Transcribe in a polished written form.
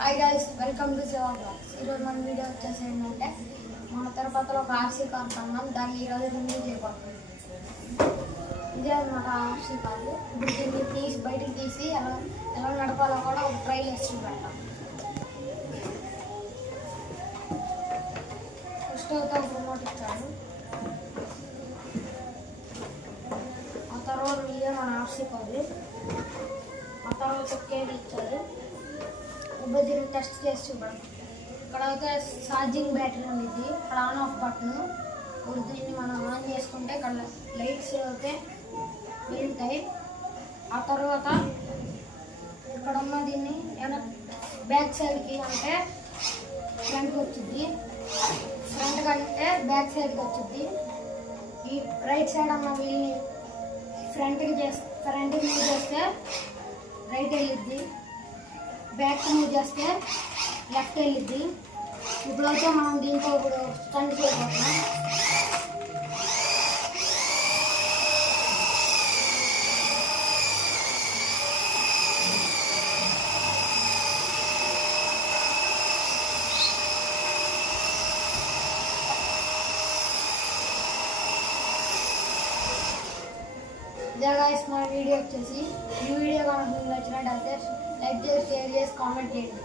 Hi guys, welcome to Shiva blogs. ఈరోజు మన video వచ్చేసి ఏంటంటే మన తిరుపతిలో ఒక ఆర్సీ కార్ కొన్నాం. దాన్ని ఈరోజు రివ్యూ చేయబోతున్నాం. ఇదే అన్నమాట ఆర్సీ కారు. ఇప్పుడు దీన్ని బయటికి తీసి ఎలా నడపాలో కూడా ఒక ట్రైల్ వేసి చూపెడతాం. ఫస్ట్ అయితే ఒక రిమోట్ ఇచ్చాడు. ఆ తర్వాత ఇదే మన ఆర్సీ కారు. ఆ తర్వాత కేబుల్ ఇచ్చారు. ఇప్పుడు దీన్ని టెస్ట్ చేసి చూడండి. ఇక్కడ అయితే ఛార్జింగ్ బ్యాటరీ ఉంది. ఇక్కడ ఆన్ ఆఫ్ బటన్. ఇప్పుడు దీన్ని మనం ఆన్ చేసుకుంటే ఇక్కడ లైట్స్ అయితే వెళ్తాయి. ఆ తర్వాత ఇక్కడ ఉన్న దీన్ని బ్యాక్ సైడ్కి అంటే ఫ్రంట్కి వచ్చింది, ఫ్రంట్ కంటే బ్యాక్ సైడ్కి వచ్చింది. ఈ రైట్ సైడ్ అన్న వీల్ని ఫ్రంట్కి మూవ్ చేస్తే రైట్ వెళ్ళిద్ది, బ్యాక్ మూవ్ చేస్తే లెఫ్ట్ వెళ్ళిద్ది. ఇప్పుడైతే మనం దీంతో ఇప్పుడు స్టంట్ చేయబోతున్నాం. ఇదే గైస్ మన వీడియో వచ్చేసి. ఈ వీడియో కనుక మీకు నచ్చినట్టయితే లైక్ చేసి, షేర్ చేసి, కామెంట్ చేయండి.